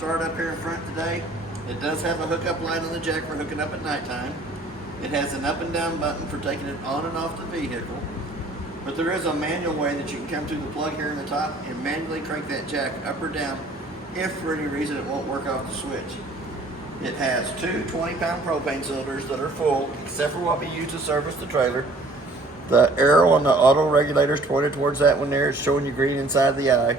start up here in front today. It does have a hookup light on the jack for hooking up at nighttime. It has an up and down button for taking it on and off the vehicle. But there is a manual way that you can come to the plug here in the top and manually crank that jack up or down if for any reason it won't work off the switch. It has two 20-pound propane cylinders that are full, except for what we use to service the trailer. The arrow on the auto regulator is pointed towards that one there. It's showing you green inside the eye.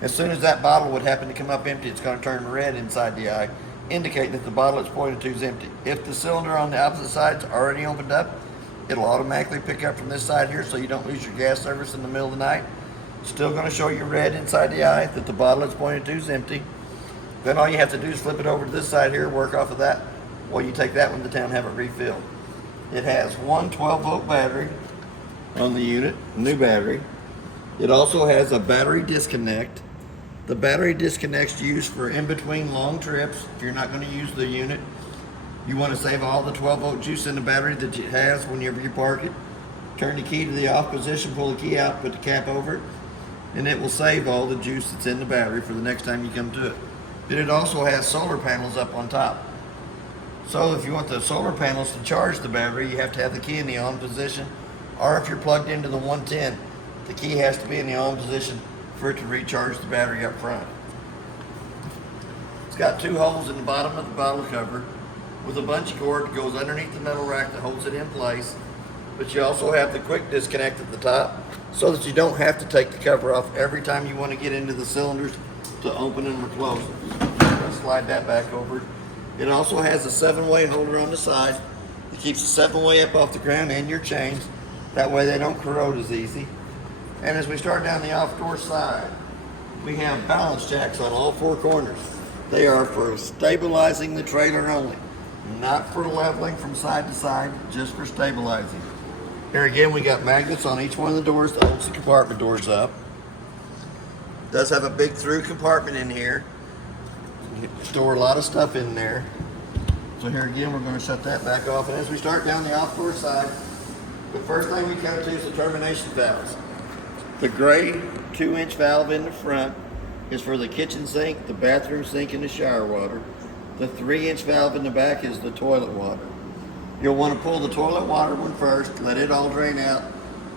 As soon as that bottle would happen to come up empty, it's going to turn red inside the eye, indicating that the bottle it's pointed to is empty. If the cylinder on the opposite side is already opened up, it'll automatically pick up from this side here so you don't lose your gas service in the middle of the night. It's still going to show you red inside the eye that the bottle it's pointed to is empty. Then all you have to do is flip it over to this side here, work off of that, while you take that one to town and have it refilled. It has one 12-volt battery on the unit, new battery. It also has a battery disconnect. The battery disconnect's used for in-between long trips. If you're not going to use the unit, you want to save all the 12-volt juice in the battery that it has whenever you park it. Turn the key to the off position, pull the key out, put the cap over it, and it will save all the juice that's in the battery for the next time you come to it. But it also has solar panels up on top. So if you want the solar panels to charge the battery, you have to have the key in the on position, or if you're plugged into the 110, the key has to be in the on position for it to recharge the battery up front. It's got two holes in the bottom of the bottle cover with a bungee cord that goes underneath the metal rack that holds it in place. But you also have the quick disconnect at the top so that you don't have to take the cover off every time you want to get into the cylinders to open them or close them. Let's slide that back over. It also has a 7-way holder on the side. It keeps the 7-way up off the ground and your chains. That way they don't corrode as easy. And as we start down the off-door side, we have balance jacks on all four corners. They are for stabilizing the trailer only, not for leveling from side to side, just for stabilizing. Here again, we got magnets on each one of the doors that holds the compartment doors up. It does have a big through compartment in here. You can store a lot of stuff in there. So here again, we're going to shut that back off. And as we start down the off-door side, the first thing we come to is the termination valves. The gray 2-inch valve in the front is for the kitchen sink, the bathroom sink, and the shower water. The 3-inch valve in the back is the toilet water. You'll want to pull the toilet water one first, let it all drain out.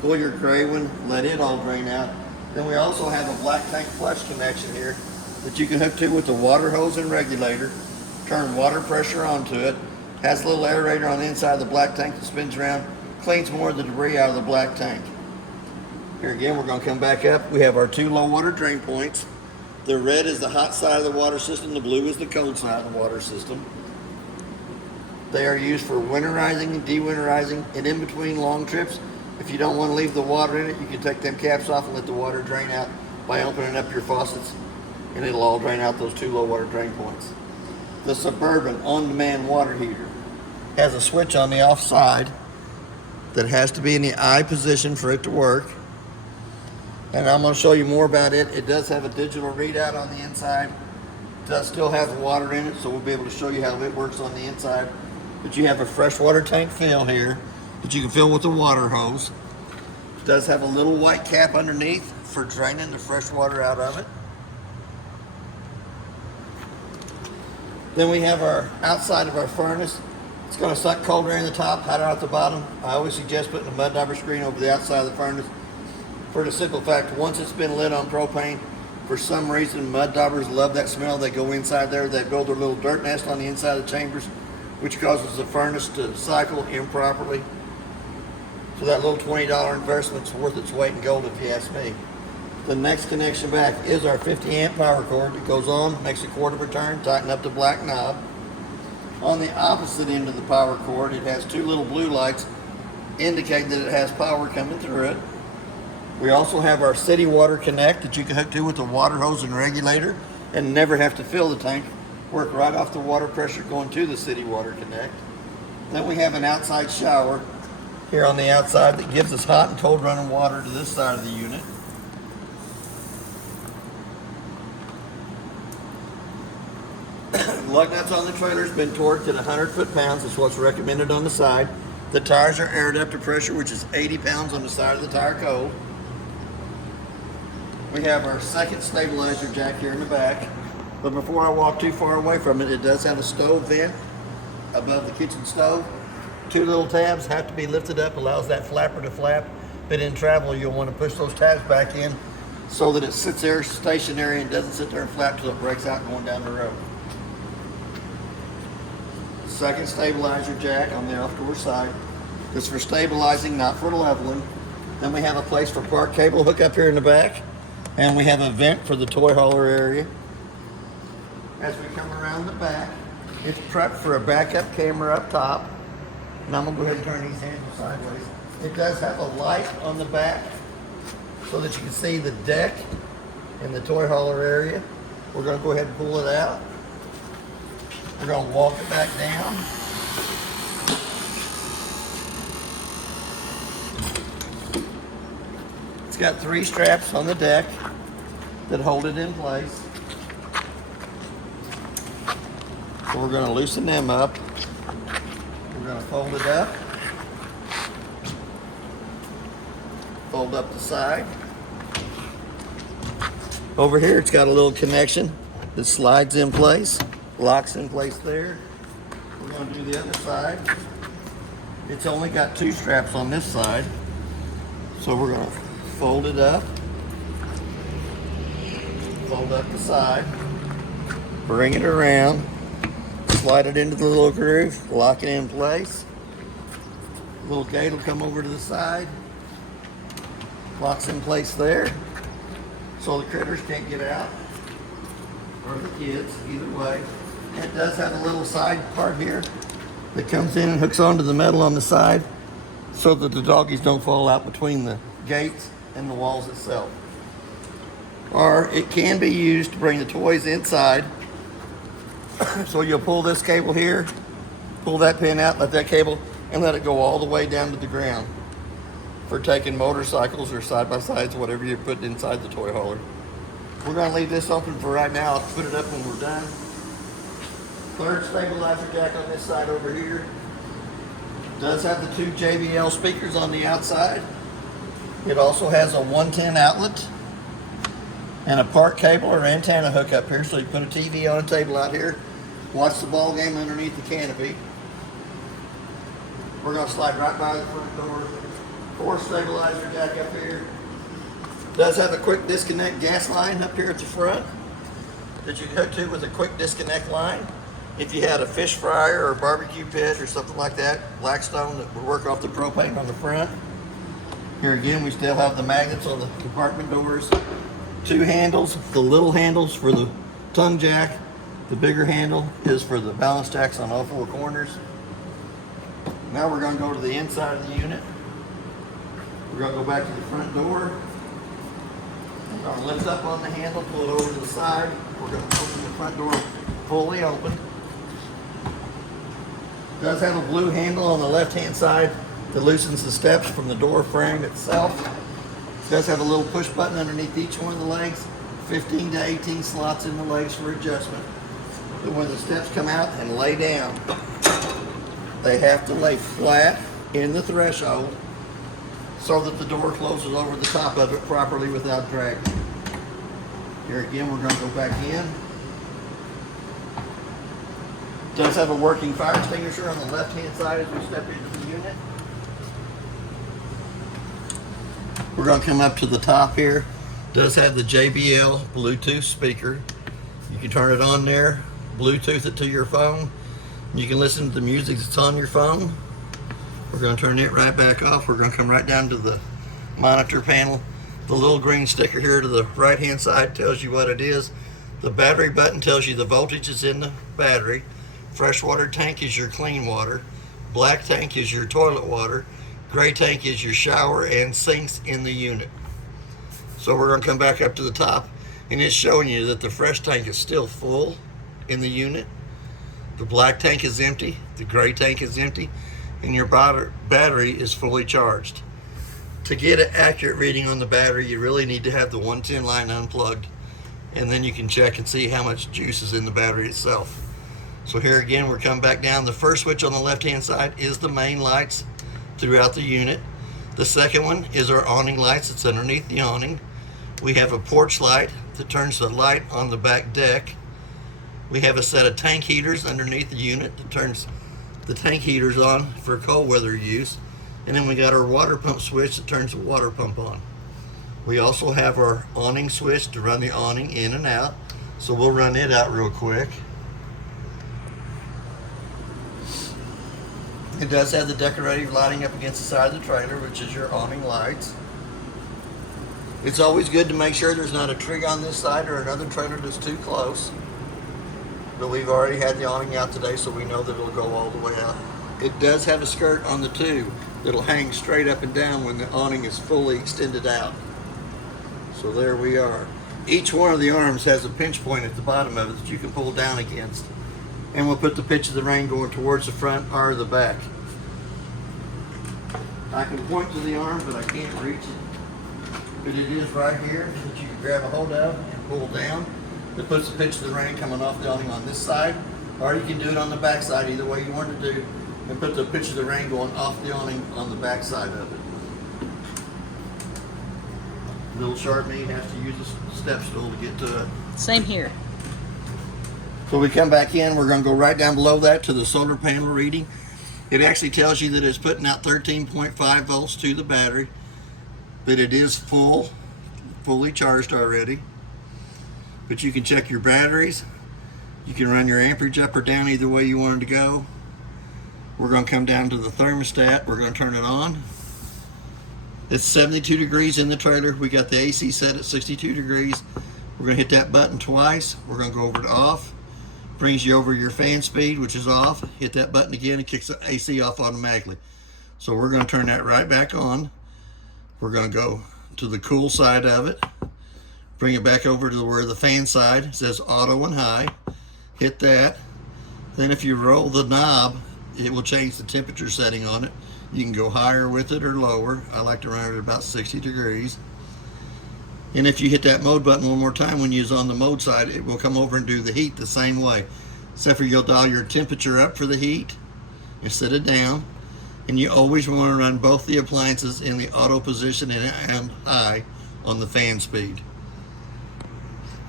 Pull your gray one, let it all drain out. Then we also have a black tank flush connection here that you can hook to with the water hose and regulator. Turn water pressure onto it. Has a little aerator on the inside of the black tank that spins around. Cleans more of the debris out of the black tank. Here again, we're going to come back up. We have our two low water drain points. The red is the hot side of the water system. The blue is the cold side of the water system. They are used for winterizing and dewinterizing and in between long trips. If you don't want to leave the water in it, you can take them caps off and let the water drain out by opening up your faucets, and it'll all drain out those two low water drain points. The Suburban on-demand water heater has a switch on the off side that has to be in the eye position for it to work. And I'm going to show you more about it. It does have a digital readout on the inside. It does still have water in it, so we'll be able to show you how it works on the inside. But you have a freshwater tank fill here that you can fill with a water hose. It does have a little white cap underneath for draining the fresh water out of it. Then we have our outside of our furnace. It's going to suck cold air in the top, hot air at the bottom. I always suggest putting a mud dauber screen over the outside of the furnace for the simple fact, once it's been lit on propane, for some reason mud daubers love that smell. They go inside there, they build their little dirt nest on the inside of the chambers, which causes the furnace to cycle improperly. So that little $20 investment's worth its weight in gold if you ask me. The next connection back is our 50 amp power cord. It goes on, makes a quarter of a turn, tighten up the black knob. On the opposite end of the power cord, it has two little blue lights indicating that it has power coming through it. We also have our city water connect that you can hook to with a water hose and regulator and never have to fill the tank. Work right off the water pressure going to the city water connect. Then we have an outside shower here on the outside that gives us hot and cold running water to this side of the unit. Lug nuts on the trailer has been torqued at 100 foot-pounds. That's what's recommended on the side. The tires are air adapter pressure, which is 80 pounds on the side of the tire cold. We have our second stabilizer jack here in the back. But before I walk too far away from it, it does have a stove vent above the kitchen stove. 2 little tabs have to be lifted up, allows that flapper to flap. But in travel, you'll want to push those tabs back in so that it sits there stationary and doesn't sit there and flap till it breaks out going down the road. Second stabilizer jack on the outdoor side. This is for stabilizing, not for leveling. Then we have a place for park cable hook up here in the back. And we have a vent for the toy hauler area. As we come around the back, it's prepped for a backup camera up top. And I'm gonna go ahead and turn these handles sideways. It does have a light on the back so that you can see the deck and the toy hauler area. We're gonna go ahead and pull it out. We're gonna walk it back down. It's got 3 straps on the deck that hold it in place. So we're gonna loosen them up. We're gonna fold it up. Fold up the side. Over here it's got a little connection that slides in place, locks in place there. We're gonna do the other side. It's only got 2 straps on this side. So we're gonna fold it up. Fold up the side. Bring it around. Slide it into the little groove, lock it in place. Little gate will come over to the side. Locks in place there. So the critters can't get out. Or the kids, either way. It does have a little side part here that comes in and hooks onto the metal on the side so that the doggies don't fall out between the gates and the walls itself. Or it can be used to bring the toys inside. So you'll pull this cable here, pull that pin out, let that cable, and let it go all the way down to the ground for taking motorcycles or side-by-sides, whatever you're putting inside the toy hauler. We're gonna leave this open for right now. I'll put it up when we're done. Third stabilizer jack on this side over here. Does have the 2 JBL speakers on the outside. It also has a 110 outlet and a park cable or antenna hook up here, so you put a TV on a table out here, watch the ball game underneath the canopy. We're gonna slide right by the front door. 4 stabilizer jack up here. Does have a quick disconnect gas line up here at the front that you can hook to with a quick disconnect line. If you had a fish fryer or a barbecue pit or something like that, Blackstone that would work off the propane on the front. Here again, we still have the magnets on the compartment doors. 2 handles, the little handles for the tongue jack. The bigger handle is for the balance jacks on all 4 corners. Now we're gonna go to the inside of the unit. We're gonna go back to the front door. We're gonna lift up on the handle, pull it over to the side. We're gonna open the front door fully open. It does have a blue handle on the left-hand side that loosens the steps from the door frame itself. It does have a little push button underneath each one of the legs. 15 to 18 slots in the legs for adjustment. But when the steps come out and lay down, they have to lay flat in the threshold so that the door closes over the top of it properly without dragging. Here again, we're going to go back in. It does have a working fire extinguisher on the left-hand side as we step into the unit. We're going to come up to the top here. It does have the JBL Bluetooth speaker. You can turn it on there, Bluetooth it to your phone. You can listen to the music that's on your phone. We're going to turn it right back off. We're going to come right down to the monitor panel. The little green sticker here to the right hand side tells you what it is. The battery button tells you the voltage is in the battery. Freshwater tank is your clean water. Black tank is your toilet water. Gray tank is your shower and sinks in the unit. So we're going to come back up to the top, and it's showing you that the fresh tank is still full in the unit. The black tank is empty, the gray tank is empty, and your battery is fully charged. To get an accurate reading on the battery, you really need to have the 110 line unplugged, and then you can check and see how much juice is in the battery itself. So here again, we're coming back down. The first switch on the left-hand side is the main lights throughout the unit. The second one is our awning lights. It's underneath the awning. We have a porch light that turns the light on the back deck. We have a set of tank heaters underneath the unit that turns the tank heaters on for cold weather use. And then we got our water pump switch that turns the water pump on. We also have our awning switch to run the awning in and out. So we'll run it out real quick. It does have the decorative lighting up against the side of the trailer, which is your awning lights. It's always good to make sure there's not a tree on this side or another trailer that's too close. But we've already had the awning out today, so we know that it'll go all the way out. It does have a skirt on the tube that'll hang straight up and down when the awning is fully extended out. So there we are. Each one of the arms has a pinch point at the bottom of it that you can pull down against. And we'll put the pitch of the rain going towards the front or the back. I can point to the arm, but I can't reach it. But it is right here that you can grab a hold of and pull down. It puts the pitch of the rain coming off the awning on this side, or you can do it on the back side, either way you want to do, and put the pitch of the rain going off the awning on the back side of it. Little sharp me has to use a step stool to get to it. Same here. So we come back in, we're going to go right down below that to the solar panel reading. It actually tells you that it's putting out 13.5 volts to the battery, but it is fully charged already. But you can check your batteries. You can run your amperage up or down either way you want it to go. We're going to come down to the thermostat. We're going to turn it on. It's 72 degrees in the trailer. We got the AC set at 62 degrees. We're going to hit that button twice. We're going to go over to off. Brings you over your fan speed, which is off. Hit that button again, it kicks the AC off automatically. So we're going to turn that right back on. We're going to go to the cool side of it. Bring it back over to where the fan side says auto and high. Hit that. Then if you roll the knob, it will change the temperature setting on it. You can go higher with it or lower. I like to run it at about 60 degrees. And if you hit that mode button one more time when you're on the mode side, it will come over and do the heat the same way. Except for you'll dial your temperature up for the heat instead of down. And you always want to run both the appliances in the auto position and high on the fan speed.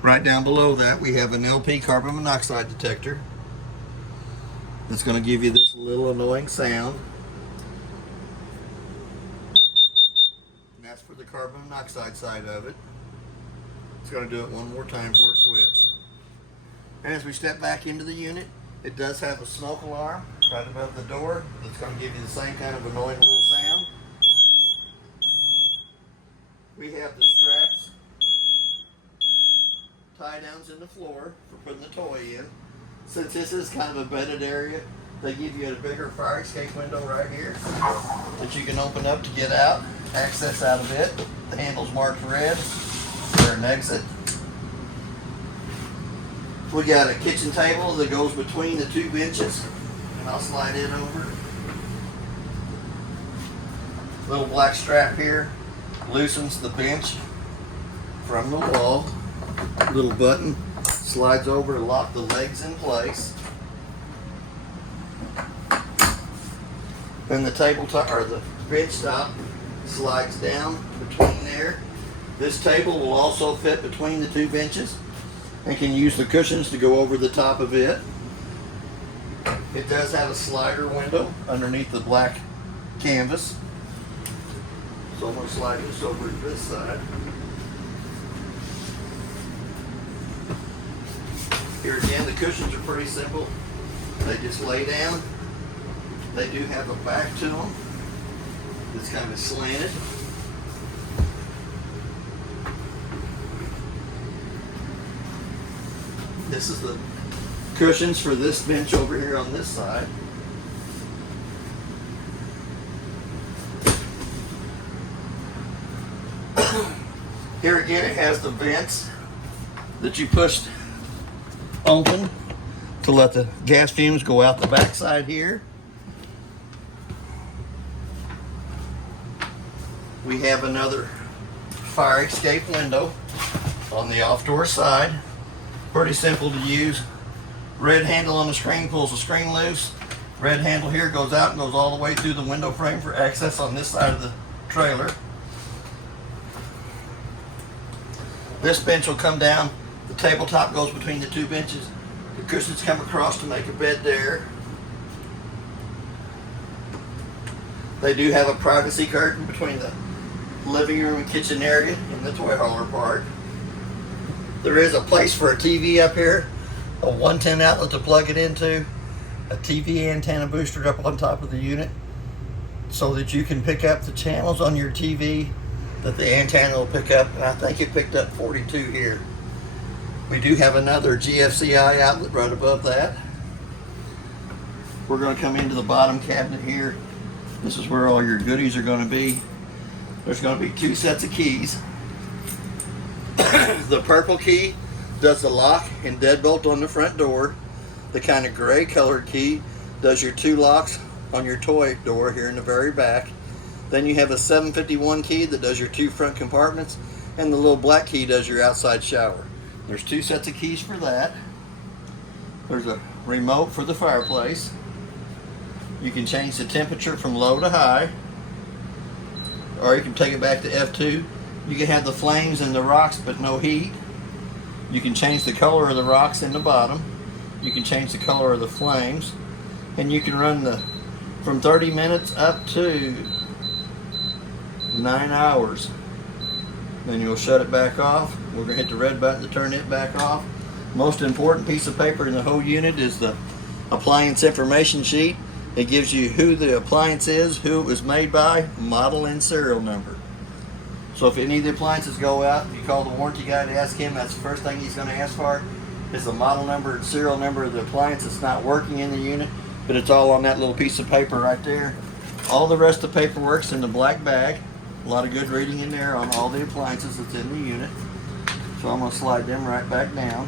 Right down below that, we have an LP carbon monoxide detector. It's going to give you this little annoying sound. And that's for the carbon monoxide side of it. It's going to do it one more time before it quits. And as we step back into the unit, it does have a smoke alarm right above the door. It's going to give you the same kind of annoying little sound. We have the straps, tie downs in the floor for putting the toy in. Since this is kind of a bedded area, they give you a bigger fire escape window right here that you can open up to get out, access out of it. The handle's marked red for an exit. We got a kitchen table that goes between the two benches, and I'll slide it over. Little black strap here loosens the bench from the wall. Little button slides over to lock the legs in place. Then the tabletop or the bench top slides down between there. This table will also fit between the two benches and can use the cushions to go over the top of it. It does have a slider window underneath the black canvas. So I'm going to slide this over to this side. Here again, the cushions are pretty simple. They just lay down. They do have a back to them that's kind of slanted. This is the cushions for this bench over here on this side. Here again, it has the vents that you pushed open to let the gas fumes go out the back side here. We have another fire escape window on the off door side. Pretty simple to use. Red handle on the screen pulls the screen loose. Red handle here goes out and goes all the way through the window frame for access on this side of the trailer. This bench will come down. The tabletop goes between the two benches. The cushions come across to make a bed there. They do have a privacy curtain between the living room and kitchen area and the toy hauler part. There is a place for a TV up here, a 110 outlet to plug it into, a TV antenna booster up on top of the unit so that you can pick up the channels on your TV that the antenna will pick up, and I think it picked up 42 here. We do have another GFCI outlet right above that. We're going to come into the bottom cabinet here. This is where all your goodies are going to be. There's going to be 2 sets of keys. The purple key does the lock and deadbolt on the front door. The kind of gray colored key does your 2 locks on your toy door here in the very back. Then you have a 751 key that does your 2 front compartments, and the little black key does your outside shower. There's 2 sets of keys for that. There's a remote for the fireplace. You can change the temperature from low to high, or you can take it back to F2. You can have the flames and the rocks but no heat. You can change the color of the rocks in the bottom. You can change the color of the flames, and you can run the from 30 minutes up to 9 hours. Then you'll shut it back off. We're going to hit the red button to turn it back off. Most important piece of paper in the whole unit is the appliance information sheet. It gives you who the appliance is, who it was made by, model and serial number. So if any of the appliances go out, if you call the warranty guy to ask him, that's the first thing he's going to ask for is the model number and serial number of the appliance that's not working in the unit, but it's all on that little piece of paper right there. All the rest of the paperwork's in the black bag. A lot of good reading in there on all the appliances that's in the unit. So I'm going to slide them right back down.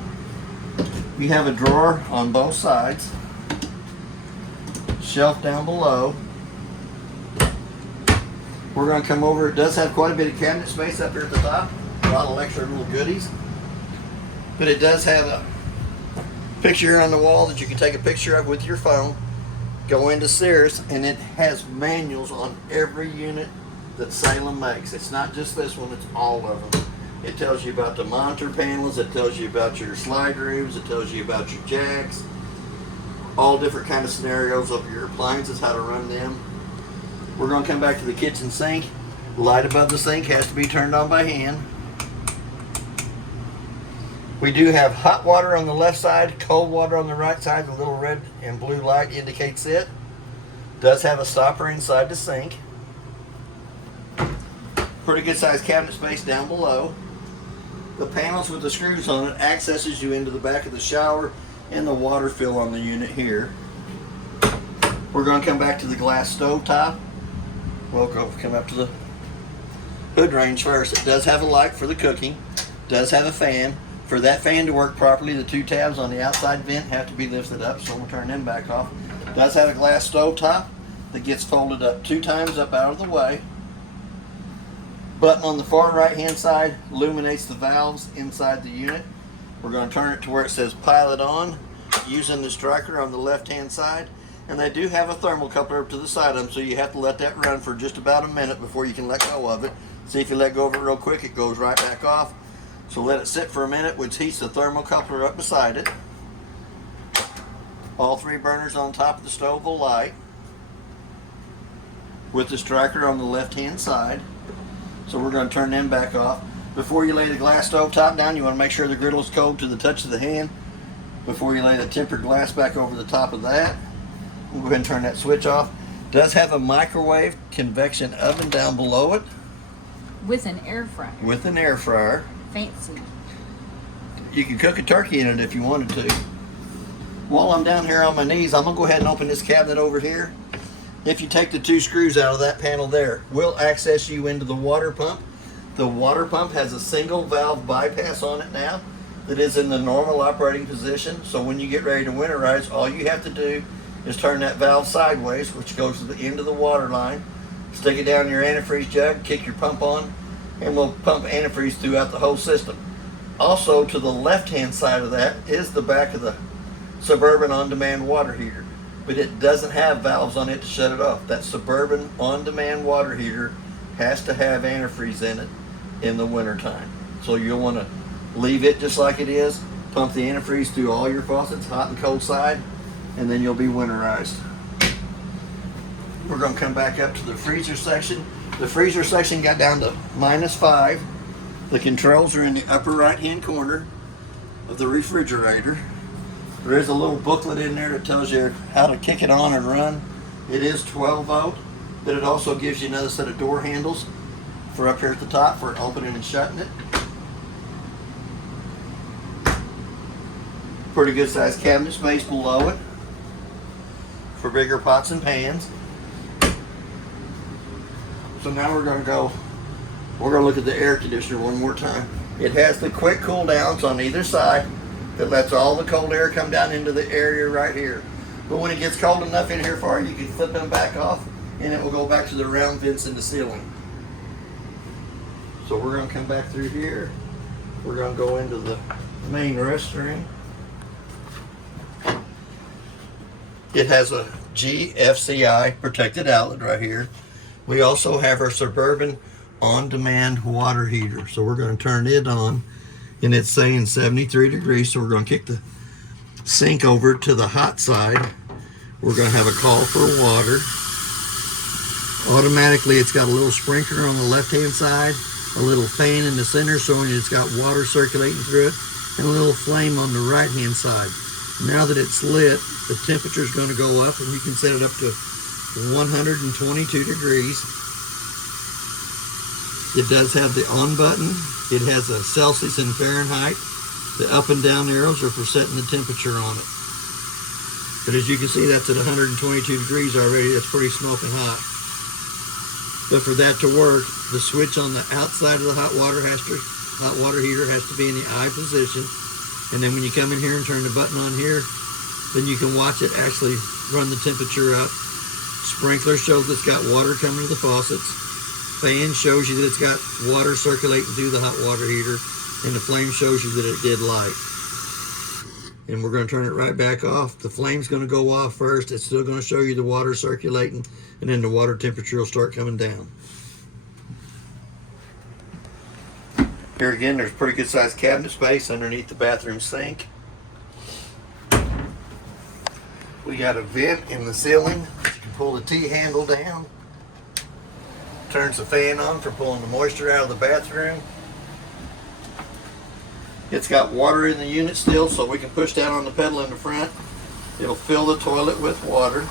You have a drawer on both sides. Shelf down below. We're going to come over. It does have quite a bit of cabinet space up here at the top. A lot of extra little goodies. But it does have a picture here on the wall that you can take a picture of with your phone. Go into Sears, and it has manuals on every unit that Salem makes. It's not just this one, it's all of them. It tells you about the monitor panels, it tells you about your slide rooms, it tells you about your jacks, all different kind of scenarios of your appliances, how to run them. We're going to come back to the kitchen sink. Light above the sink has to be turned on by hand. We do have hot water on the left side, cold water on the right side. The little red and blue light indicates it. Does have a stopper inside the sink. Pretty good sized cabinet space down below. The panels with the screws on it accesses you into the back of the shower and the water fill on the unit here. We're going to come back to the glass stove top. We'll come up to the hood range first. It does have a light for the cooking. Does have a fan. For that fan to work properly, the 2 tabs on the outside vent have to be lifted up, so we'll turn them back off. Does have a glass stove top that gets folded up 2 times up out of the way. Button on the far right hand side illuminates the valves inside the unit. We're going to turn it to where it says pilot on using the striker on the left hand side, and they do have a thermocouple up to the side of them, so you have to let that run for just about a minute before you can let go of it. See, if you let go of it real quick, it goes right back off. So let it sit for a minute, which heats the thermocoupler up beside it. All 3 burners on top of the stove will light with the striker on the left hand side. So we're going to turn them back off. Before you lay the glass stove top down, you want to make sure the griddle is cold to the touch of the hand before you lay the tempered glass back over the top of that. We'll go ahead and turn that switch off. Does have a microwave convection oven down below it. With an air fryer. With an air fryer. Fancy. You can cook a turkey in it if you wanted to. While I'm down here on my knees, I'm going to go ahead and open this cabinet over here. If you take the 2 screws out of that panel there, we'll access you into the water pump. The water pump has a single valve bypass on it now that is in the normal operating position. So when you get ready to winterize, all you have to do is turn that valve sideways, which goes to the end of the water line, stick it down in your antifreeze jug, kick your pump on, and we'll pump antifreeze throughout the whole system. Also, to the left-hand side of that is the back of the Suburban on-demand water heater, but it doesn't have valves on it to shut it off. That Suburban on-demand water heater has to have antifreeze in it in the wintertime. So you'll want to leave it just like it is, Pump the antifreeze through all your faucets, hot and cold side, and then you'll be winterized. We're going to come back up to the freezer section. The freezer section got down to -5. The controls are in the upper right hand corner of the refrigerator. There is a little booklet in there that tells you how to kick it on and run. It is 12 volt, but it also gives you another set of door handles for up here at the top for opening and shutting it. Pretty good sized cabinet space below it for bigger pots and pans. So now we're going to look at the air conditioner one more time. It has the quick cool downs on either side that lets all the cold air come down into the area right here. But when it gets cold enough in here for you, you can flip them back off and it will go back to the round vents in the ceiling. So we're going to come back through here. We're going to go into the main restroom. It has a GFCI protected outlet right here. We also have our Suburban on-demand water heater. So we're going to turn it on, and it's saying 73 degrees. So we're going to kick the sink over to the hot side. We're going to have a call for water. Automatically, it's got a little sprinkler on the left-hand side, a little fan in the center showing you it's got water circulating through it, and a little flame on the right-hand side. Now that it's lit, the temperature is going to go up, and you can set it up to 122 degrees. It does have the on button. It has a Celsius and Fahrenheit. The up and down arrows are for setting the temperature on it. But as you can see, that's at 122 degrees already. That's pretty smoking hot. But for that to work, the switch on the outside of the hot water heater has to be in the I position. And then when you come in here and turn the button on here, then you can watch it actually run the temperature up. Sprinkler shows it's got water coming to the faucets. Fan shows you that it's got water circulating through the hot water heater. And the flame shows you that it did light. And we're going to turn it right back off. The flame's going to go off first. It's still going to show you the water circulating. And then the water temperature will start coming down. Here again, there's pretty good sized cabinet space underneath the bathroom sink. We got a vent in the ceiling. You can pull the T-handle down. Turns the fan on for pulling the moisture out of the bathroom. It's got water in the unit still, so we can push down on the pedal in the front. It'll fill the toilet with water.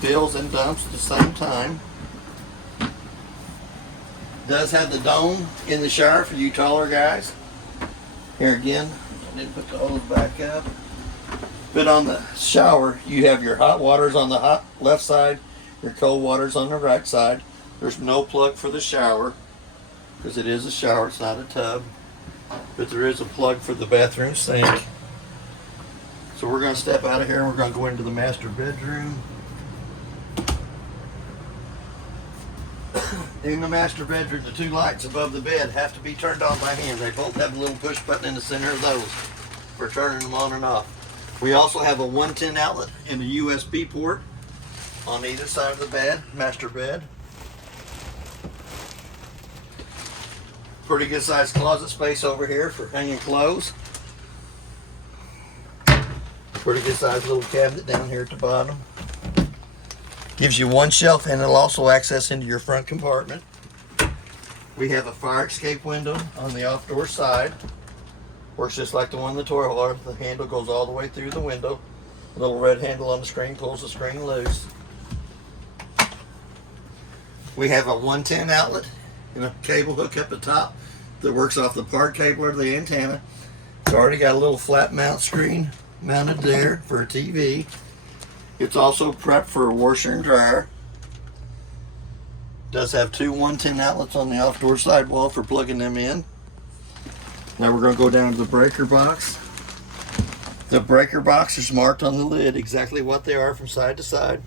Fills and dumps at the same time. Does have the dome in the shower for you taller guys. Here again, I didn't put the hose back up. But on the shower, you have your hot waters on the hot left side, your cold waters on the right side. There's no plug for the shower because it is a shower, it's not a tub. But there is a plug for the bathroom sink. So we're going to step out of here and we're going to go into the master bedroom. In the master bedroom, the two lights above the bed have to be turned on by hand. They both have a little push button in the center of those for turning them on and off. We also have a 110 outlet and a USB port on either side of the bed, master bed. Pretty good sized closet space over here for hanging clothes. Pretty good sized little cabinet down here at the bottom. Gives you one shelf and it'll also access into your front compartment. We have a fire escape window on the off door side. Works just like the one in the toilet. The handle goes all the way through the window. A little red handle on the screen pulls the screen loose. We have a 110 outlet and a cable hook up the top that works off the part cable or the antenna. It's already got a little flat mount screen mounted there for a TV. It's also prepped for a washer and dryer. Does have two 110 outlets on the off-door sidewall for plugging them in. Now we're going to go down to the breaker box. The breaker box is marked on the lid exactly what they are from side to side.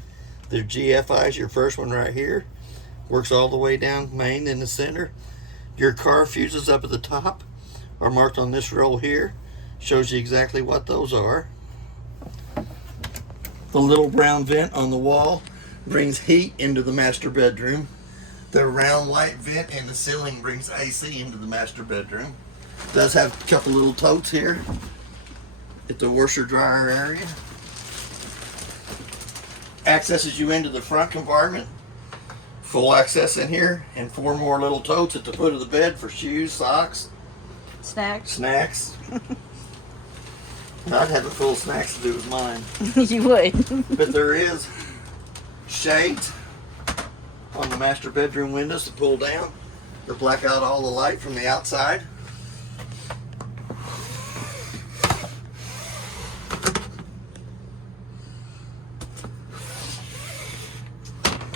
The GFI is your first one right here. Works all the way down main in the center. Your car fuses up at the top are marked on this roll here. Shows you exactly what those are. The little brown vent on the wall brings heat into the master bedroom. The round white vent in the ceiling brings AC into the master bedroom. Does have a couple little totes here at the washer dryer area. Accesses you into the front compartment. Full access in here, and 4 more little totes at the foot of the bed for shoes, socks, Snacks. I'd have a full snacks to do with mine. You would. But there is shades on the master bedroom windows to pull down to black out all the light from the outside.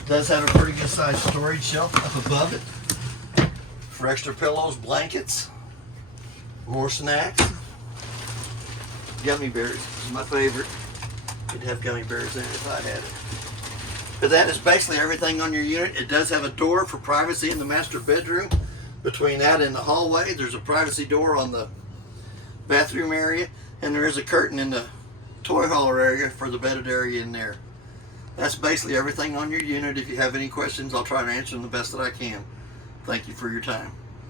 Does have a pretty good sized storage shelf up above it for extra pillows, blankets, more snacks. Gummy bears is my favorite. You'd have gummy bears in it if I had it. But that is basically everything on your unit. It does have a door for privacy in the master bedroom. Between that and the hallway, there's a privacy door on the bathroom area, and there is a curtain in the toy hauler area for the bedded area in there. That's basically everything on your unit. If you have any questions, I'll try to answer them the best that I can. Thank you for your time.